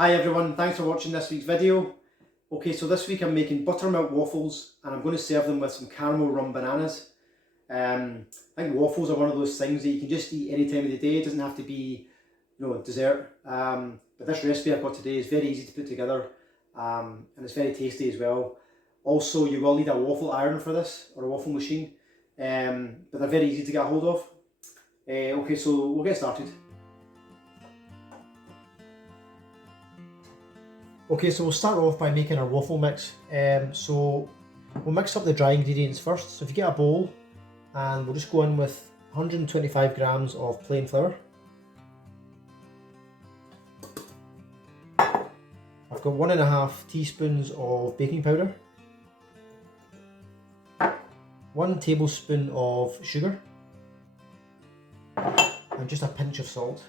Hi everyone, thanks for watching this week's video. Okay, so this week I'm making buttermilk waffles and I'm going to serve them with some caramel rum bananas. I think waffles are one of those things that you can just eat any time of the day. It doesn't have to be, dessert. But this recipe I've got today is very easy to put together and it's very tasty as well. Also, you will need a waffle iron for this, or a waffle machine, but they're very easy to get a hold of. Okay, so we'll get started. Okay, so we'll start off by making our waffle mix. So we'll mix up the dry ingredients first. So if you get a bowl, and we'll just go in with 125 grams of plain flour. I've got 1.5 teaspoons of baking powder, 1 tablespoon of sugar, and just a pinch of salt.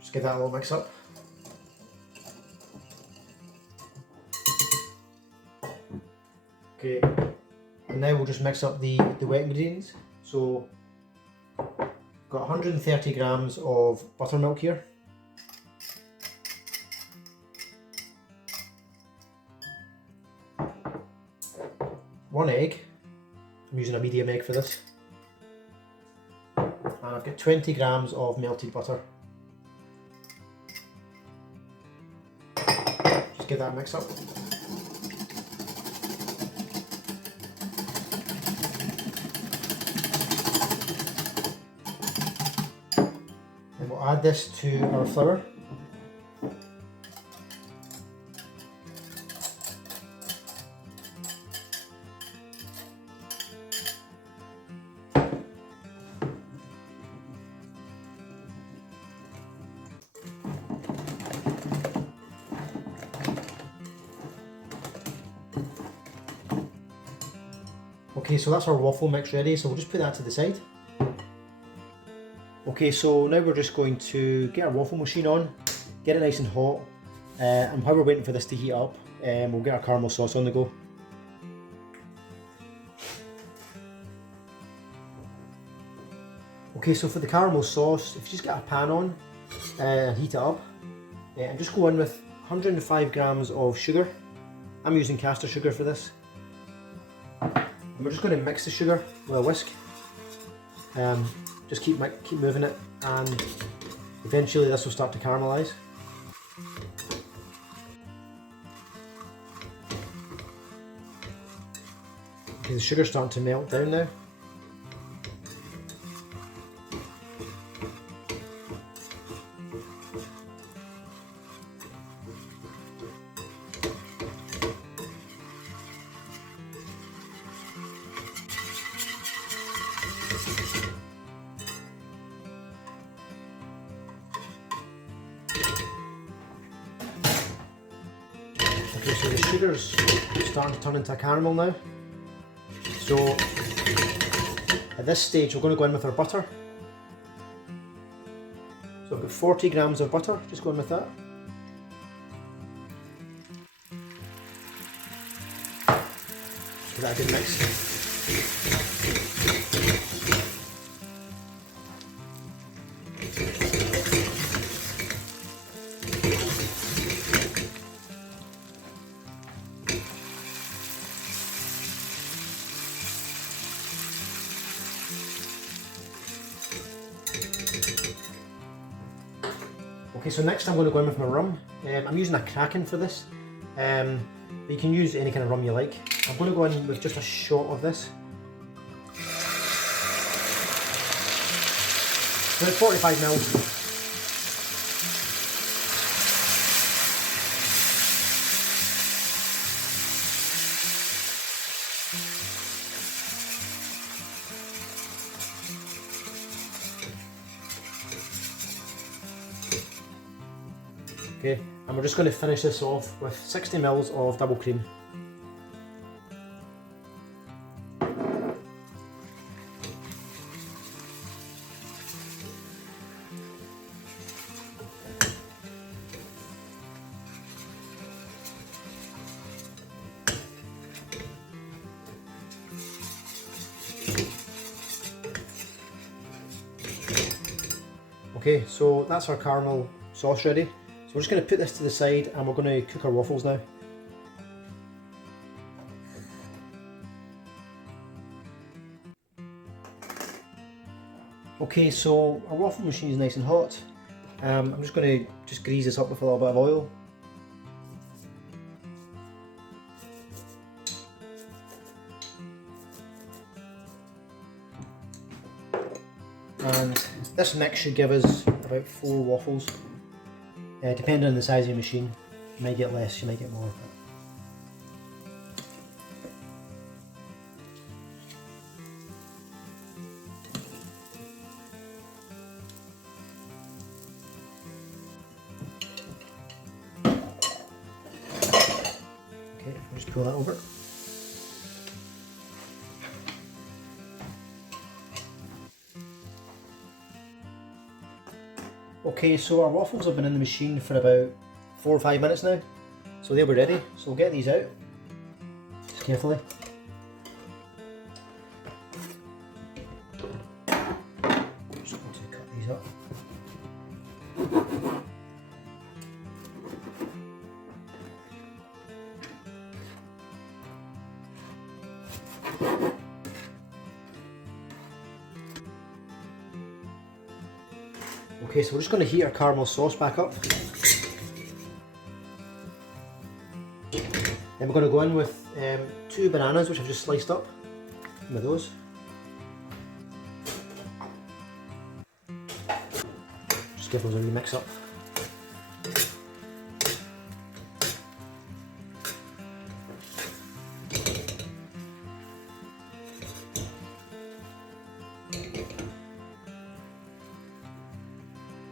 Just give that a little mix up. Okay, and now we'll just mix up the wet ingredients. So, got 130 grams of buttermilk here. One egg. I'm using a medium egg for this. And I've got 20 grams of melted butter. Just give that a mix up. And we'll add this to our flour. Okay, so that's our waffle mix ready, so we'll just put that to the side. Okay, so now we're just going to get our waffle machine on, get it nice and hot, and while we're waiting for this to heat up, we'll get our caramel sauce on the go. Okay, so for the caramel sauce, if you just get a pan on and heat it up, and just go in with 105 grams of sugar. I'm using caster sugar for this. And we're just going to mix the sugar with a whisk. Just keep moving it, and eventually this will start to caramelise. Okay, the sugar's starting to melt down now. Okay, so the sugar's starting to turn into a caramel now. So at this stage we're going to go in with our butter. So I've got 40 grams of butter, just go in with that. Give that a good mix. Okay, so next I'm going to go in with my rum. I'm using a Kraken for this, but you can use any kind of rum you like. I'm going to go in with just a shot of this. About 45 ml. Okay, and we're just going to finish this off with 60 ml of double cream. Okay, so that's our caramel sauce ready. So we're just going to put this to the side and we're going to cook our waffles now. Okay, so our waffle machine is nice and hot. I'm just going to grease this up with a little bit of oil. And this mix should give us about 4 waffles. Depending on the size of your machine, you might get less, you might get more. Okay, I'll just pull that over. Okay, so our waffles have been in the machine for about 4 or 5 minutes now, so they'll be ready. So we'll get these out, just carefully. Just going to cut these up. Okay, so we're just going to heat our caramel sauce back up. Then we're going to go in with 2 bananas, which I've just sliced up, with those. Just give those a wee mix up.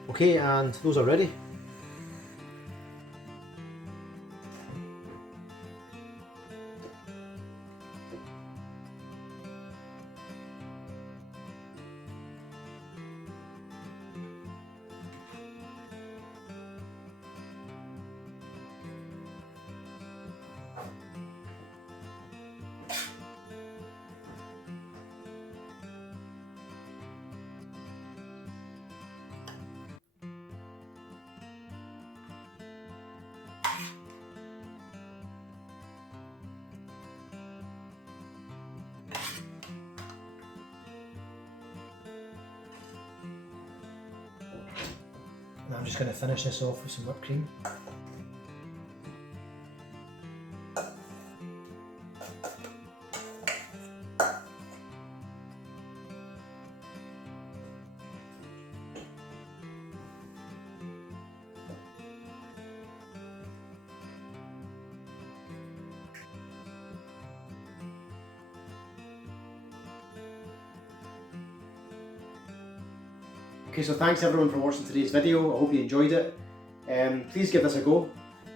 Okay, and those are ready. And I'm just going to finish this off with some whipped cream. Okay, so thanks everyone for watching today's video. I hope you enjoyed it. Please give this a go.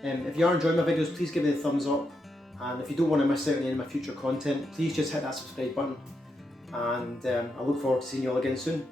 If you are enjoying my videos, please give me a thumbs up. And if you don't want to miss out on any of my future content, please just hit that subscribe button. And I look forward to seeing you all again soon.